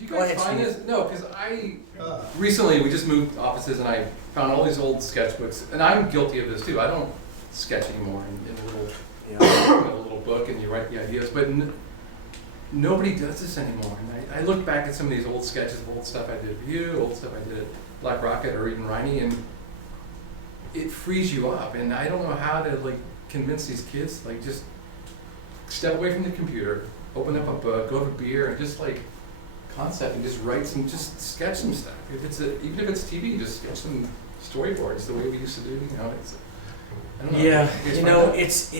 you guys find this? No, because recently we just moved offices and I found all these old sketchbooks, and I'm guilty of this too. I don't sketch anymore in a little, a little book and you write the ideas, but nobody does this anymore. And I look back at some of these old sketches, old stuff I did for you, old stuff I did at Black Rocket or even Riney, and it frees you up. And I don't know how to like convince these kids, like just step away from the computer, open up a book, go have a beer, and just like concept and just write some, just sketch some stuff. If it's even if it's TV, just sketch some storyboards the way we used to do. You know, it's. I don't know. Yeah, you know, it's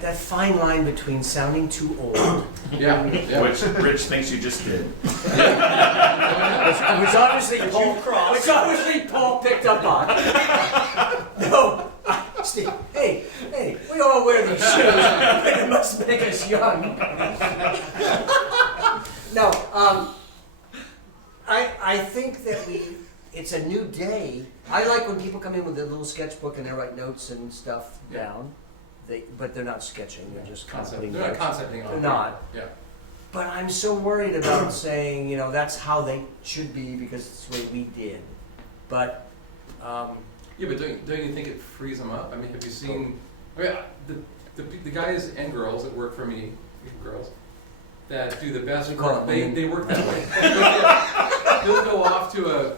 that fine line between sounding too old. Yeah. Which Rich thinks you just did. which obviously Paul picked up on. No, Steve. Hey, we all wear these shoes, but it must make us young. No, I think that it's a new day. I like when people come in with a little sketchbook and they write notes and stuff down. But they're not sketching. They're just concepting. They're not concepting. They're not. Yeah. But I'm so worried about saying, you know, that's how they should be because it's the way we did. But yeah, but don't you think it frees them up? I mean, have you seen? I mean, the guys and girls that work for me, girls, that do the best work. They work that way. They'll go off to a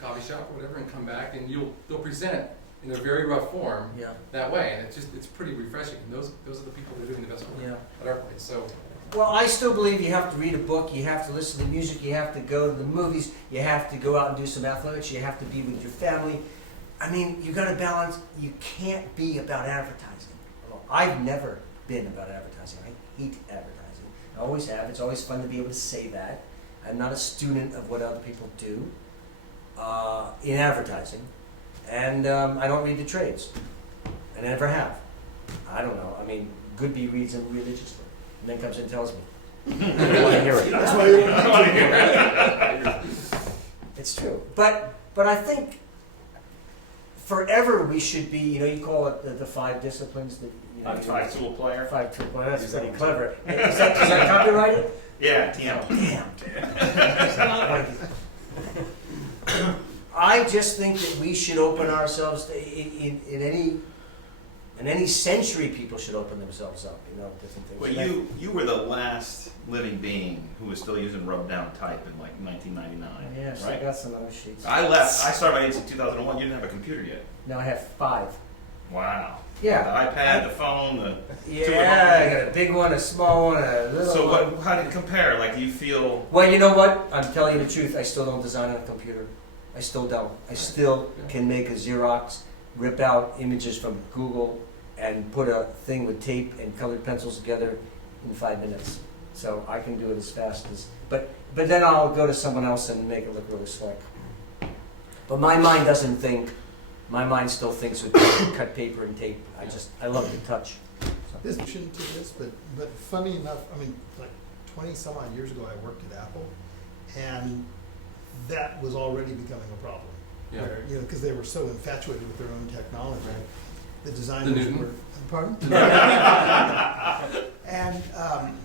coffee shop or whatever and come back, and they'll present in a very rough form that way, and it's pretty refreshing. And those are the people that are doing the best work at our place. So. Well, I still believe you have to read a book, you have to listen to music, you have to go to the movies, you have to go out and do some athletics, you have to be with your family. I mean, you got to balance. You can't be about advertising. Well, I've never been about advertising. I hate advertising. I always have. It's always fun to be able to say that. I'm not a student of what other people do in advertising. And I don't read the trades. I never have. I don't know. I mean, Goodby reads them religiously. And then comes and tells me. I don't want to hear it. That's why you don't want to hear it. It's true. But I think forever we should be, you know, you call it the 5 disciplines. That, you know, Five-tool player. 5 tool player. That's pretty clever. Is that copyrighted? Yeah, damn. I just think that we should open ourselves to, in any century, people should open themselves up, you know, different things. Well, you were the last living being who was still using rub-down type in like 1999. Yes, right? I got some other sheets. I left. I started my agency in 2001. You didn't have a computer yet. No, I have 5. Wow. Yeah. The iPad, the phone, I got a big one, a small one, a little one. So how did it compare? Like, do you feel? Well, you know what? I'm telling you the truth. I still don't design on a computer. I still don't. I still can make a Xerox, rip out images from Google, and put a thing with tape and colored pencils together in 5 minutes. So I can do it as fast as. But then I'll go to someone else and make it look really slick. But my mind doesn't think. My mind still thinks with cut paper and tape. I love the touch. So. This shouldn't do this, but funny enough, I mean, like 20 some odd years ago, I worked at Apple, and that was already becoming a problem. Yeah. Where, you know, because they were so infatuated with their own technology. Right. The designers were. Pardon? And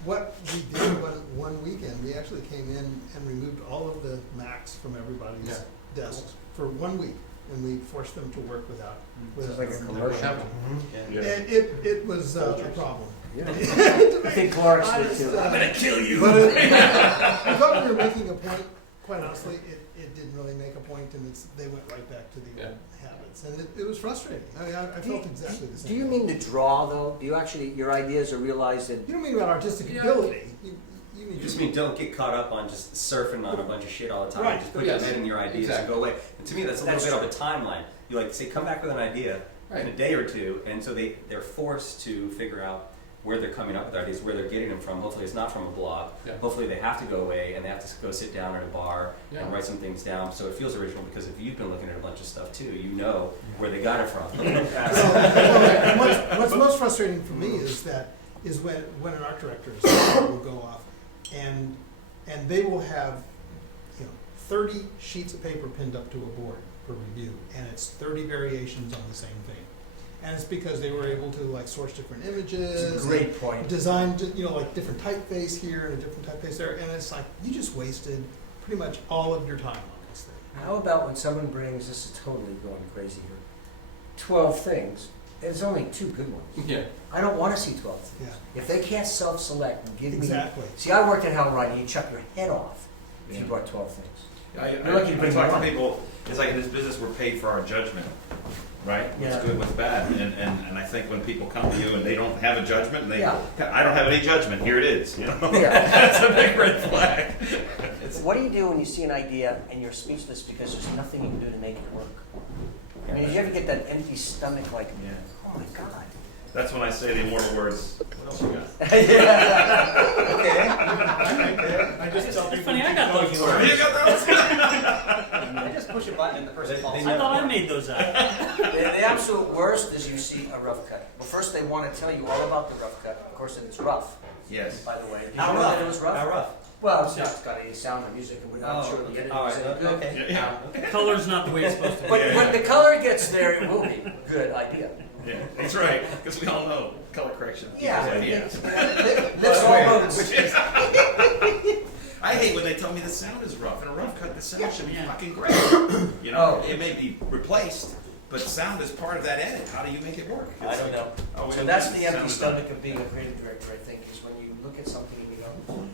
what we did one weekend, we actually came in and removed all of the Macs from everybody's desks for 1 week. And we forced them to work without like a commercial. It was a problem. Yeah. I think Clark's did too. I'm gonna kill you. But I thought we were making a point. Quite honestly, it didn't really make a point, and they went right back to the old habits, and it was frustrating. I mean, I felt exactly the same. Do you mean to draw though? Do you actually your ideas are realized that? You don't mean about artistic ability. You just mean don't get caught up on just surfing on a bunch of shit all the time. Right. Just put your head in your ideas and go away. And to me, that's a little bit of a timeline. You like say, come back with an idea in a day or two, and so they're forced to figure out where they're coming up with their ideas, where they're getting them from. Hopefully, it's not from a blog. Yeah. Hopefully, they have to go away and they have to go sit down at a bar and write some things down. So it feels original because if you've been looking at a bunch of stuff too, you know where they got it from. What's most frustrating for me is when an art director will go off and they will have 30 sheets of paper pinned up to a board for review, and it's 30 variations on the same thing. And it's because they were able to like source different images. It's a great point. Design, like different typeface here and a different typeface there. And it's like, you just wasted pretty much all of your time on this thing. How about when someone brings, this is totally going crazy here, 12 things, there's only 2 good ones. Yeah. I don't want to see 12 things. Yeah. If they can't self-select and give Exactly. me... See, I worked at Hell Riding, you chuck your head off if you Yeah. brought 12 things. I You're lucky to bring talk one. to people, it's like in this business, we're paid for our judgment, right? What's Yeah. good, what's bad. And I think when people come to you and they don't have a judgment, and Yeah. I don't have any judgment, here it is, you know? Yeah. That's a big red flag. What do you do when you see an idea and you're speechless because there's nothing you can do to make it work? I mean, you ever get that empty stomach like, Yeah. oh my God. That's when I say the immortal words, what else you got? Yeah. Okay. I just tell It's people funny, I keep got going. those You words. got those? I just push a button and the person falls. I thought I made those up. The absolute worst is you see a rough cut. Well, first they want to tell you all about the rough cut. Of course, it's rough, Yes. by the way. Did How you know rough? that it was rough? How rough? Well, it's not got any sound or music, and I'm sure the editing all was right, any good. okay. Yeah. Color's not the way it's supposed to be. But when the color gets there, it will be. Good idea. Yeah, that's right, because we all know color correction. Yeah. Yes. Lips all modes. Which is, I hate when they tell me the sound is rough. In a rough cut, the sound should be Yeah. fucking great. You know, Oh. it may be replaced, but sound is part of that edit. How do you make it work? I don't know. Oh, So we that's don't the sound empty is stomach of being a creative director, I think, is when you look at something and you go,